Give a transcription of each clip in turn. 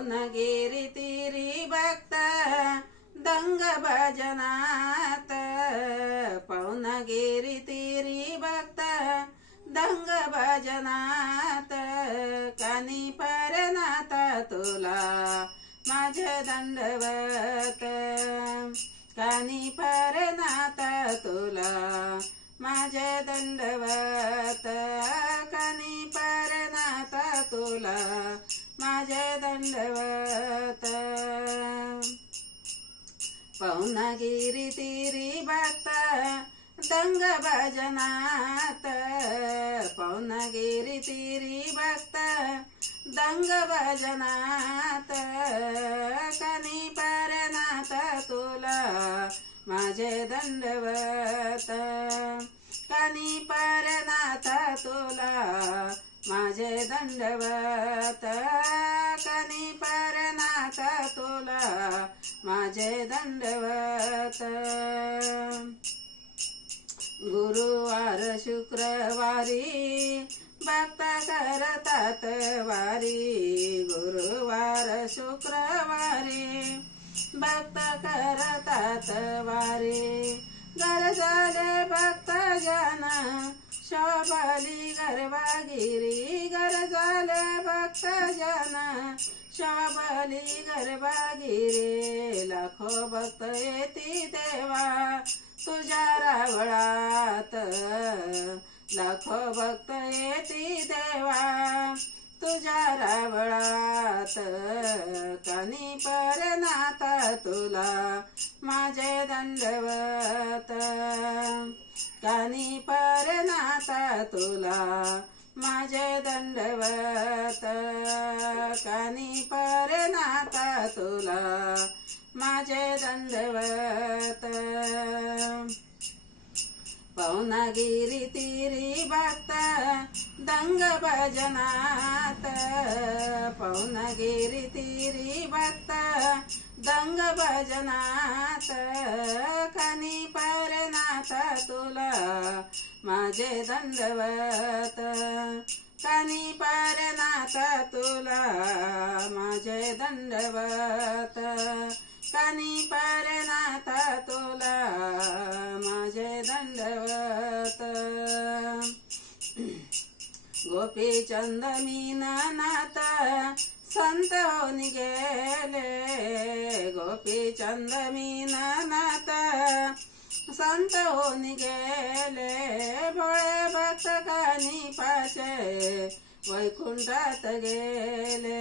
पवनगिरी तीरी भक्त दंग भजनात, पवनगिरी तीरी भक्त दंग भजनात, कानी परनाथ तुला माझे दंडवत, कानी परनाथ तुला माझे दंडवत, कानी परनाथ तुला माझे दंडवत। पवनगिरी तीरी भक्त दंग भजनात, पवनगिरी तीरी भक्त दंग भजनात, कानी परनाथ तुला माझे दंडवत, कानी परनाथ तुला माझे दंडवत, कानी परनाथ तुला माझे दंडवत। गुरुवार शुक्रवारी भक्त करतात वारी, गुरुवार शुक्रवारी भक्त करतात वारी, गरजले भक्त जन शोभली गर्भागिरी, गरजले भक्त जन शोभली गर्भागिरी, लाखो भक्त येती देवा तुझ्या रावळात, लाखो भक्त येती देवा तुझ्या रावळात, कानी परनाथ तुला माझे दंडवत, कानी परनाथ तुला माझे दंडवत, कानी परनाथ तुला माझे दंडवत। पवनगिरी तीरी भक्त दंग भजनात, पवनगिरी तीरी भक्त दंग भजनात, कानी परनाथ तुला माझे दंडवत, कानी परनाथ तुला माझे दंडवत, कानी परनाथ तुला माझे दंडवत। गोपीचंद मीननाथ संत होऊन गेले, गोपीचंद मीननाथ संत होऊन गेले, भोळे भक्त कानी पाचे वैकुंठात गेले,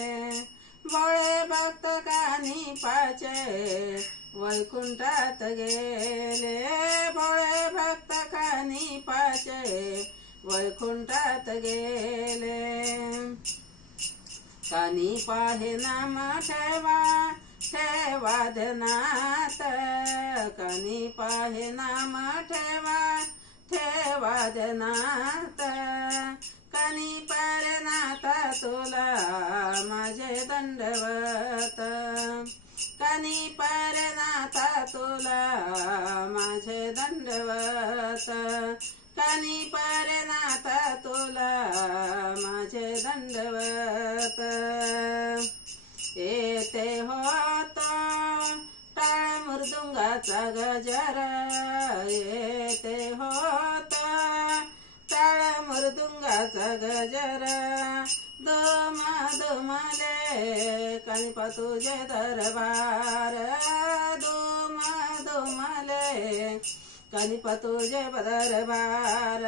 भोळे भक्त कानी पाचे वैकुंठात गेले, भोळे भक्त कानी पाचे वैकुंठात गेले, कानी पाहे नाम ठेवा ठेवा ध्यानात, कानी पाहे नाम ठेवा ठेवा ध्यानात, कानी परनाथ तुला माझे दंडवत, कानी परनाथ तुला माझे दंडवत, कानी परनाथ तुला माझे दंडवत। येते होत टाळ मृदुंगाचा गजर, येते होत टाळ मृदुंगाचा गजर, दुम दुमले कणप तुझे दरबार, दुम दुमले कणप तुझे दरबार,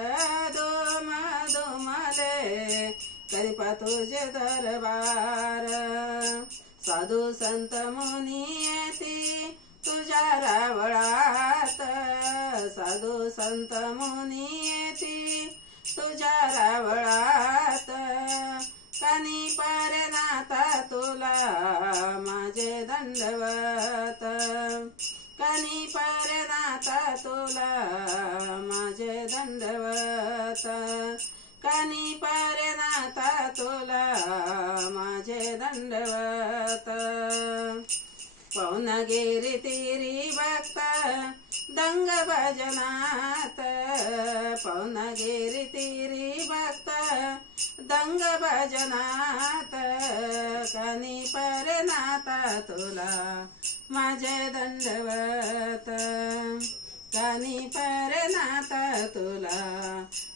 दुम दुमले कणप तुझे दरबार, साधू संत मुनी येती तुझ्या रावळात, साधू संत मुनी येती तुझ्या रावळात, कानी परनाथ तुला माझे दंडवत, कानी परनाथ तुला माझे दंडवत, कानी परनाथ तुला माझे दंडवत। पवनगिरी तीरी भक्त दंग भजनात, पवनगिरी तीरी भक्त दंग भजनात, कानी परनाथ नाथ तुला माझे दंडवत कानी परे नाथ तुला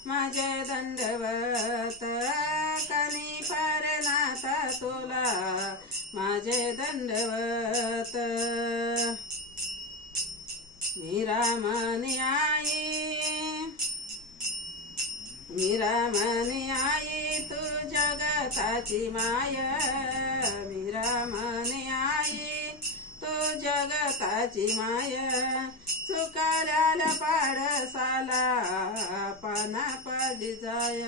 माझे दंडवत कानी परे नाथ तुला माझे दंडवत मीरा मनी आई तू जगताची माय मीरा मनी आई तू जगताची माय चुकाल्याला पाडसाला पाना पाजी जाय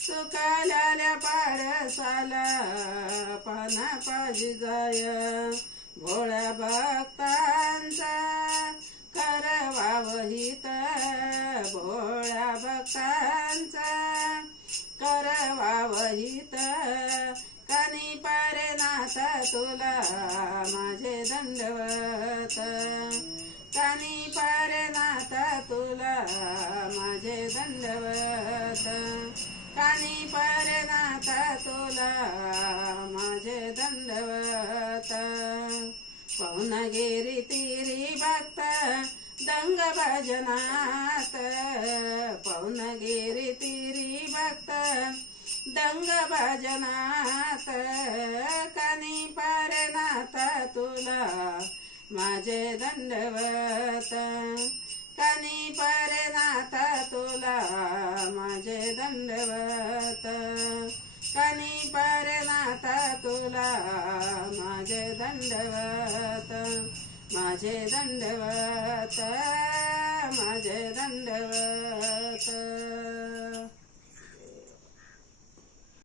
चुकाल्याला पाडसाला पाना पाजी जाय भोळ्या भक्तांचा करवावहित भोळ्या भक्तांचा करवावहित कानी परे नाथ तुला माझे दंडवत कानी परे नाथ तुला माझे दंडवत कानी परे नाथ तुला माझे दंडवत पवनगिरी तिरी भक्त दंग भजनात पवनगिरी तिरी भक्त दंग भजनात कानी परे नाथ तुला माझे दंडवत कानी परे नाथ तुला माझे दंडवत कानी परे नाथ तुला माझे दंडवत माझे दंडवत माझे दंडवत